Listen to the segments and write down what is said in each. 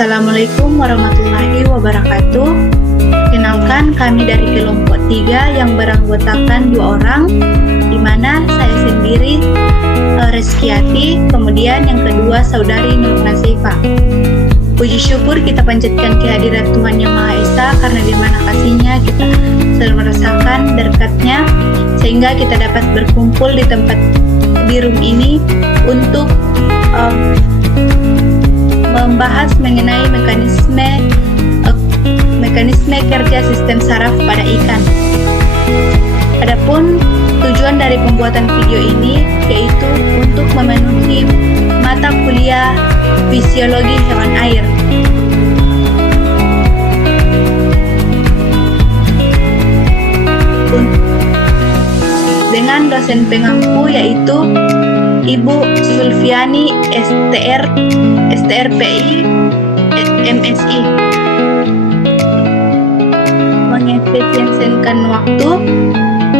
Assalamualaikum warahmatullahi wabarakatuh. Kenalkan, kami dari kelompok 3 yang beranggotakan 2 orang, di mana saya sendiri Reskiati, kemudian yang kedua saudari Nur Nasifah. Puji syukur kita panjatkan kehadirat Tuhan Yang Maha Esa, karena di mana kasih-Nya kita selalu merasakan berkat-Nya, sehingga kita dapat berkumpul di room ini untuk membahas mengenai mekanisme kerja sistem saraf pada ikan. Adapun tujuan dari pembuatan video ini yaitu untuk memenuhi mata kuliah fisiologi hewan air. Dengan dosen pengampu yaitu Ibu Sulfiani STRPI MSI. Mengefisiensikan waktu,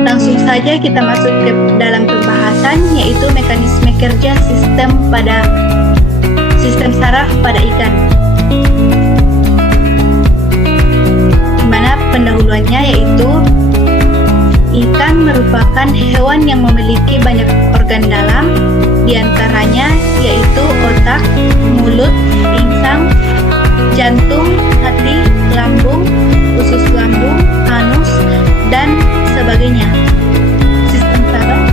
langsung saja kita masuk ke dalam pembahasan, yaitu mekanisme kerja sistem saraf pada ikan. Dimana pendahuluannya yaitu ikan merupakan hewan yang memiliki banyak organ dalam, diantaranya yaitu otak, mulut, insang, jantung, hati, lambung, usus lambung, anus, dan sebagainya. Sistem saraf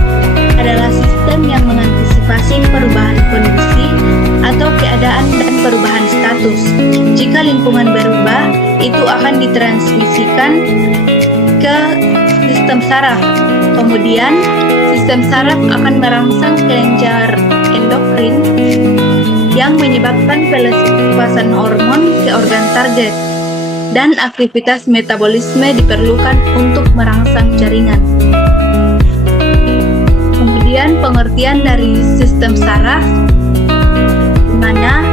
adalah sistem yang mengantisipasi perubahan kondisi atau keadaan dan perubahan status. Jika lingkungan berubah, itu akan ditransmisikan ke sistem saraf. Kemudian, sistem saraf akan merangsang kelenjar endokrin yang menyebabkan pelepasan hormon ke organ target, dan aktivitas metabolisme diperlukan untuk merangsang jaringan. Kemudian pengertian dari sistem saraf, di mana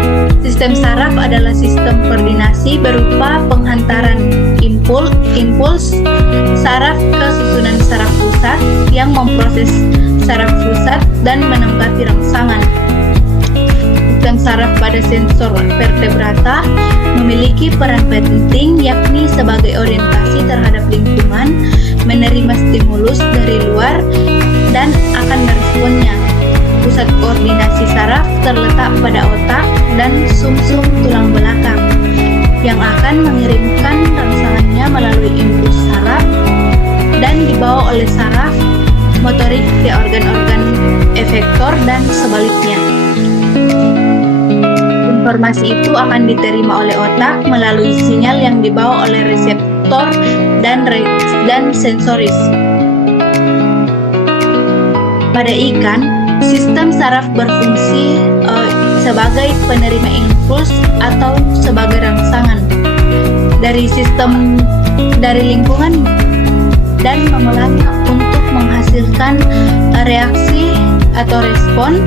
sistem saraf adalah sistem koordinasi berupa penghantaran impuls saraf ke susunan saraf pusat yang memproses saraf pusat dan menempati rangsangan. Sistem saraf pada sensor vertebrata memiliki peran penting, yakni sebagai orientasi terhadap lingkungan, menerima stimulus dari luar, dan akan meresponnya. Pusat koordinasi saraf terletak pada otak dan sumsum tulang belakang, yang akan mengirimkan rangsangannya melalui impuls saraf dan dibawa oleh saraf motorik ke organ-organ efektor dan sebaliknya. Informasi itu akan diterima oleh otak melalui sinyal yang dibawa oleh reseptor dan sensoris. Pada ikan, sistem saraf berfungsi sebagai penerima impuls atau sebagai rangsangan dari lingkungan dan mengolahnya untuk menghasilkan reaksi atau respon,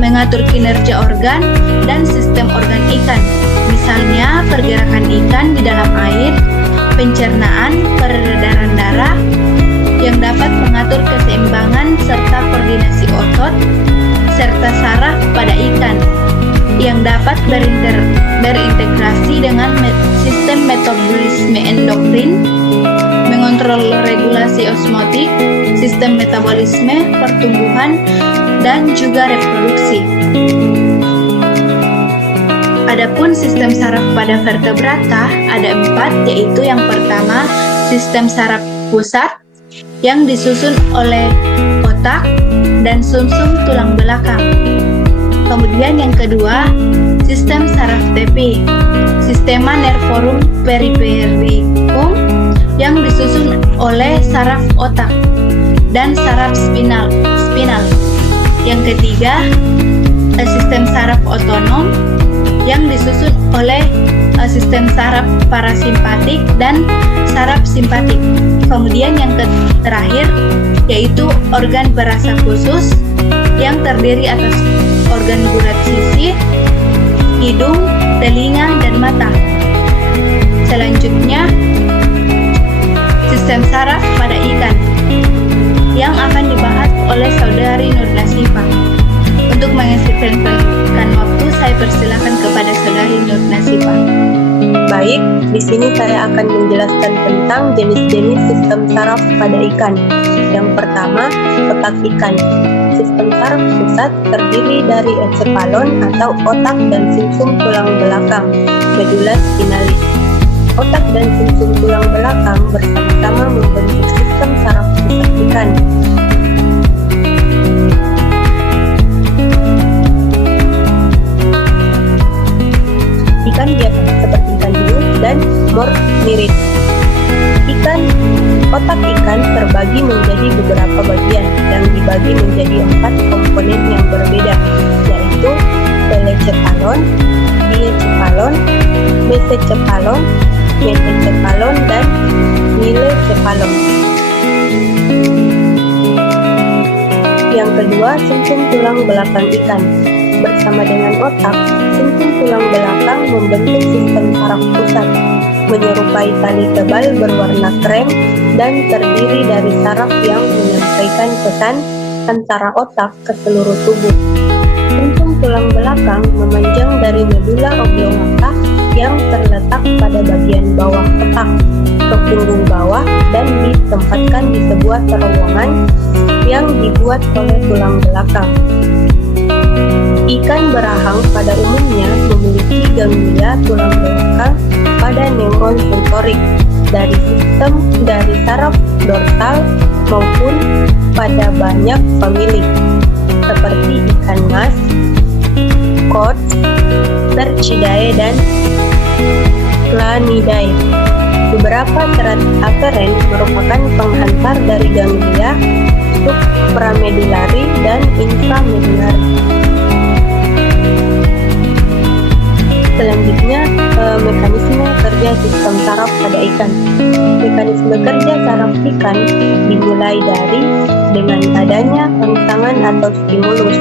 mengatur kinerja organ dan sistem organ ikan, misalnya pergerakan ikan di dalam air, pencernaan, peredaran darah, yang dapat mengatur keseimbangan serta koordinasi otot, serta saraf pada ikan, yang dapat berintegrasi dengan sistem metabolisme endokrin, mengontrol regulasi osmotik, sistem metabolisme, pertumbuhan, dan juga reproduksi. Adapun sistem saraf pada vertebrata ada 4, yaitu yang pertama sistem saraf pusat yang disusun oleh otak dan sumsum tulang belakang. Kemudian yang kedua, sistem saraf tepi, sistema nervorum perifericum yang disusun oleh saraf otak dan saraf spinal. Yang ketiga, sistem saraf otonom yang disusun oleh sistem saraf parasimpatik dan saraf simpatik. Kemudian yang terakhir yaitu organ perasa khusus yang terdiri atas organ gurat sisi, hidung, telinga, dan mata. Selanjutnya, sistem saraf pada ikan yang akan dibahas oleh saudari Nur Nasifah. Untuk mengisi memperhentikan waktu, saya persilakan kepada Saudari Nur Nasifa. Baik, di sini saya akan menjelaskan tentang jenis-jenis sistem saraf pada ikan. Yang pertama, otak ikan. Sistem saraf pusat terdiri dari encephalon atau otak dan sumsum tulang belakang, medulla spinalis. Otak dan sumsum tulang belakang bersama-sama membentuk sistem saraf pusat ikan. Ikan biasa seperti ikan hiu dan mornirid. Otak ikan terbagi menjadi beberapa bagian yang dibagi menjadi 4 komponen yang berbeda, yaitu telecephalon, diencephalon, mesencephalon, mesencephalon, dan milencephalon. Yang kedua, sumsum tulang belakang ikan. Bersama dengan otak, sumsum tulang belakang membentuk sistem saraf pusat, menyerupai tali tebal berwarna krem dan terdiri dari saraf yang menyampaikan pesan antara otak ke seluruh tubuh. Sumsum tulang belakang memanjang dari medulla oblongata yang terletak pada bagian bawah otak ke punggung bawah dan ditempatkan di sebuah terowongan yang dibuat oleh tulang belakang. Ikan berahang pada umumnya memiliki ganglia tulang belakang pada neuron sensorik dari saraf dorsal maupun pada banyak famili seperti ikan mas, cod, Perchidae, dan Clanidae. Beberapa serat aferen merupakan penghantar dari ganglia supramedulari dan inframedulari. Selanjutnya, mekanisme kerja sistem saraf pada ikan. Mekanisme kerja saraf ikan dimulai dengan adanya rangsangan atau stimulus,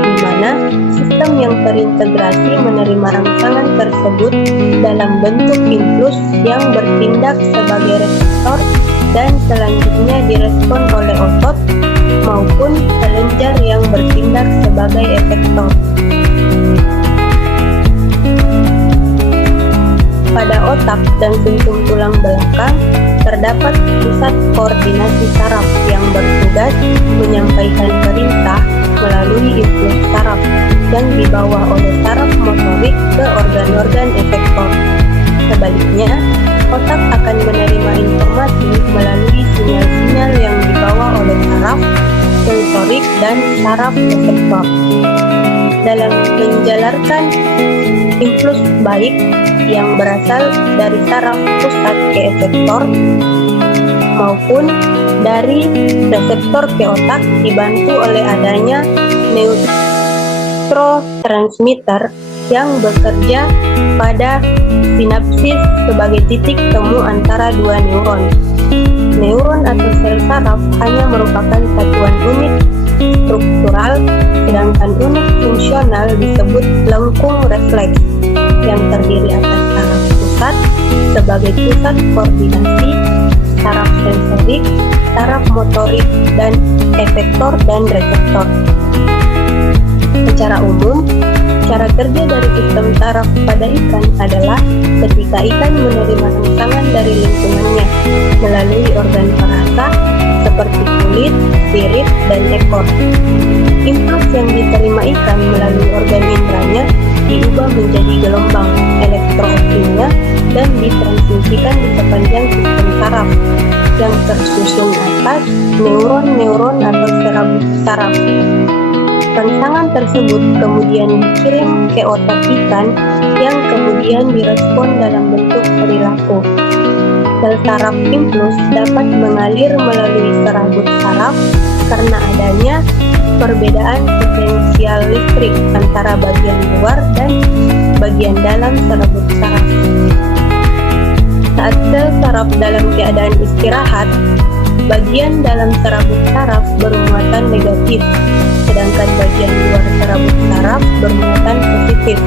di mana sistem yang terintegrasi menerima rangsangan tersebut dalam bentuk impuls yang bertindak sebagai reseptor dan selanjutnya direspon oleh otot maupun kelenjar yang bertindak sebagai efektor. Pada otak dan sumsum tulang belakang terdapat pusat koordinasi saraf yang bertugas menyampaikan perintah melalui impuls saraf yang dibawa oleh saraf motorik ke organ-organ efektor. Sebaliknya, otak akan menerima informasi melalui sinyal-sinyal yang dibawa oleh saraf sensorik dan saraf reseptor. Dalam menjalarkan impuls baik yang berasal dari saraf pusat ke efektor maupun dari reseptor ke otak dibantu oleh adanya neurotransmitter yang bekerja pada sinapsis sebagai titik temu antara dua neuron. Neuron atau sel saraf hanya merupakan satuan unit struktural, sedangkan unit fungsional disebut lengkung refleks yang terdiri atas saraf pusat sebagai pusat koordinasi, saraf sensorik, saraf motorik, dan efektor dan reseptor. Secara umum, cara kerja dari sistem saraf pada ikan adalah ketika ikan menerima rangsangan dari lingkungannya melalui organ perasa seperti kulit, sirip, dan ekor. Impuls yang diterima ikan melalui organ indranya diubah menjadi gelombang elektrooptimnya dan ditransmisikan di sepanjang sistem saraf yang tersusun atas neuron-neuron atau serabut saraf. Rangsangan tersebut kemudian dikirim ke otak ikan yang kemudian direspon dalam bentuk perilaku. Sel saraf impuls dapat mengalir melalui serabut saraf karena adanya perbedaan potensial listrik antara bagian luar dan bagian dalam serabut saraf. Saat sel saraf dalam keadaan istirahat, bagian dalam serabut saraf bermuatan negatif, sedangkan bagian luar serabut saraf bermuatan positif.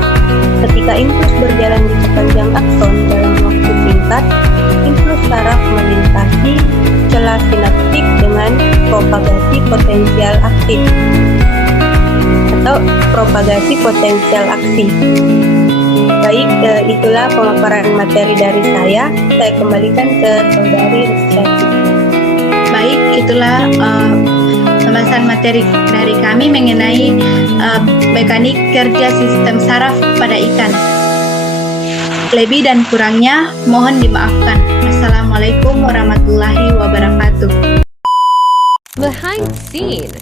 Ketika impuls berjalan di sepanjang akson dalam waktu singkat, impuls saraf melintasi celah sinaptik dengan propagasi potensial aktif. atau propagasi potensial aksi. Baik, itulah pemaparan materi dari saya. Saya kembalikan ke saudari Rizkyati. Baik, itulah pembahasan materi dari kami mengenai mekanik kerja sistem saraf pada ikan. Lebih dan kurangnya mohon dimaafkan. Assalamualaikum warahmatullahi wabarakatuh. Behind scene.